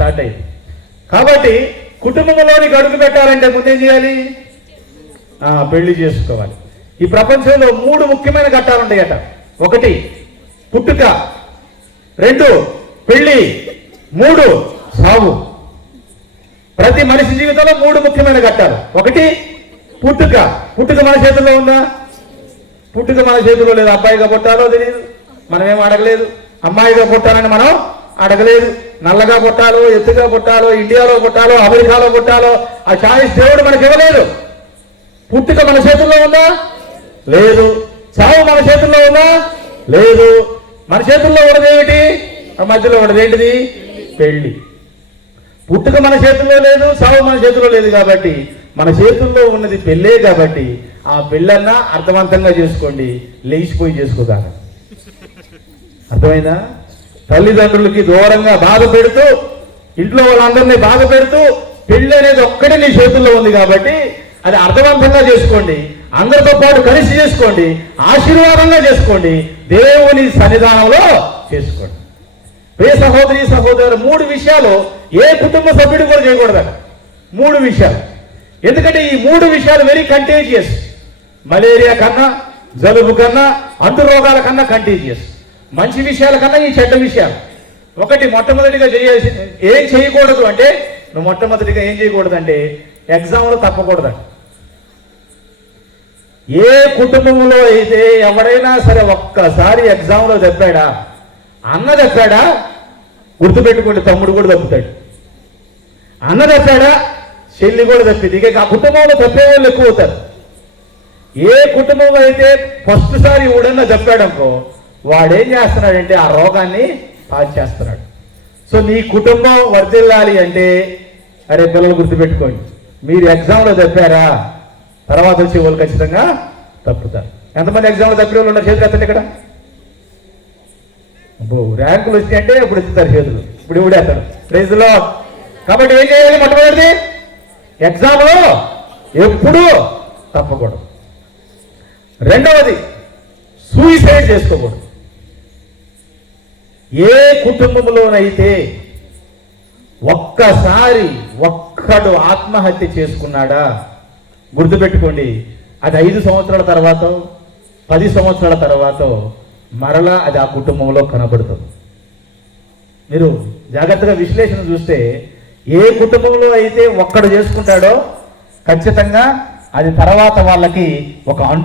Start అయింది. కాబట్టి కుటుంబంలోనికి అడుగు పెట్టాలంటే ముందేం చేయాలి? ఆ, పెళ్ళి చేసుకోవాలి. ఈ ప్రపంచంలో మూడు ముఖ్యమైన ఘట్టాలు ఉంటాయట ఒకటి పుట్టుక. రెండు పెళ్ళి. మూడు సాగు ప్రతి మనిషి జీవితంలో మూడు ముఖ్యమైన ఘట్టాలు. ఒకటి పుట్టుక. పుట్టుక మన చేతుల్లో ఉందా? పుట్టుక మన చేతిలో లేదు. అబ్బాయిగా పుట్టాలో తెలియదు మనం ఏం అడగలేదు అమ్మాయిగా పుట్టాలని మనం అడగలేదు. నల్లగా పుట్టాలో ఎత్తుగా పుట్టాలో ఇండియాలో పుట్టాలో అమెరికాలో పుట్టాలో ఆ ఛాయిస్ దేవుడు మనకి ఇవ్వలేదు. పుట్టుక మన చేతుల్లో ఉందా? లేదు. చావు మన చేతుల్లో ఉందా? లేదు. మన చేతుల్లో ఉన్నది ఆ మధ్యలో ఉన్నది పెళ్ళి పెళ్ళి. పుట్టుక మన చేతుల్లో లేదు సావు మన చేతుల్లో లేదు కాబట్టి మన చేతుల్లో ఉన్నది పెళ్ళే కాబట్టి ఆ పెళ్ళన్నా అర్థవంతంగా చేసుకోండి. లేచిపోయి చేసుకోదా అర్థమైందా? తల్లిదండ్రులకి దూరంగా బాధ పెడుతూ ఇంట్లో వాళ్ళందరినీ బాధ పెడుతూ పెళ్ళి అనేది ఒక్కటే నీ చేతుల్లో ఉంది కాబట్టి అది అర్థవంతంగా చేసుకోండి అందరితో పాటు కలిసి చేసుకోండి ఆశీర్వాదంగా చేసుకోండి దేవుని సన్నిధానంలో చేసుకోండి. ప్రియ సహోదరి సహోదరు మూడు విషయాలు ఏ కుటుంబ సభ్యుడు కూడా చేయకూడదట. మూడు విషయాలు. ఎందుకంటే ఈ మూడు విషయాలు వెరీ కంటేజియస్ మలేరియా కన్నా జలుబు కన్నా అంటు రోగాల కన్నా కంటేజియస్ మంచి విషయాల కన్నా ఈ చెడ్డ విషయాలు. ఒకటి మొట్టమొదటిగా చేయాల్సి ఏం చేయకూడదు అంటే నువ్వు మొట్టమొదటిగా ఏం చేయకూడదు అంటే ఎగ్జామ్లో తప్పకూడదండి ఏ కుటుంబంలో అయితే ఎవడైనా సరే ఒక్కసారి ఎగ్జామ్లో దెబ్బాడా? అన్న తప్పాడా గుర్తుపెట్టుకుంటే తమ్ముడు కూడా తప్పుతాడు అన్న తప్పాడా చెల్లి కూడా తప్పింది ఇక ఆ కుటుంబంలో తప్పే వాళ్ళు ఎక్కువ అవుతారు. ఏ కుటుంబం అయితే ఫస్ట్ సారి ఎవడన్నా తప్పాడనుకో వాడేం చేస్తున్నాడంటే ఆ రోగాన్ని పాస్ చేస్తున్నాడు. సో నీ కుటుంబం వర్ధిల్లాలి అంటే అరే పిల్లలు గుర్తుపెట్టుకోండి మీరు ఎగ్జామ్లో తప్పారా? తర్వాత వచ్చే వాళ్ళు ఖచ్చితంగా తప్పుతారు. ఎంతమంది ఎగ్జామ్లో తప్పిన వాళ్ళు ఉన్నారు చేతులు ఎత్తండి ఇక్కడ? అబ్బో ర్యాంకులు వచ్చినాయంటే ఇప్పుడు ఇస్తారు చేతులు. ఇప్పుడు ఇవిడేస్తారు ప్రైజ్లో కాబట్టి ఏం చేయాలి మొట్టమొదటిది? ఎగ్జామ్లో ఎప్పుడూ తప్పకూడదు. రెండవది సూయిసైడ్ చేసుకోకూడదు. ఏ కుటుంబంలోనైతే ఒక్కసారి ఒక్కడు ఆత్మహత్య చేసుకున్నాడా? గుర్తుపెట్టుకోండి. అది ఐదు సంవత్సరాల తర్వాత పది సంవత్సరాల తర్వాత మరలా అది ఆ కుటుంబంలో కనబడుతుంది. మీరు జాగ్రత్తగా విశ్లేషణ చూస్తే ఏ కుటుంబంలో అయితే ఒక్కడు చేసుకుంటాడో ఖచ్చితంగా అది తర్వాత వాళ్ళకి ఒక అంటు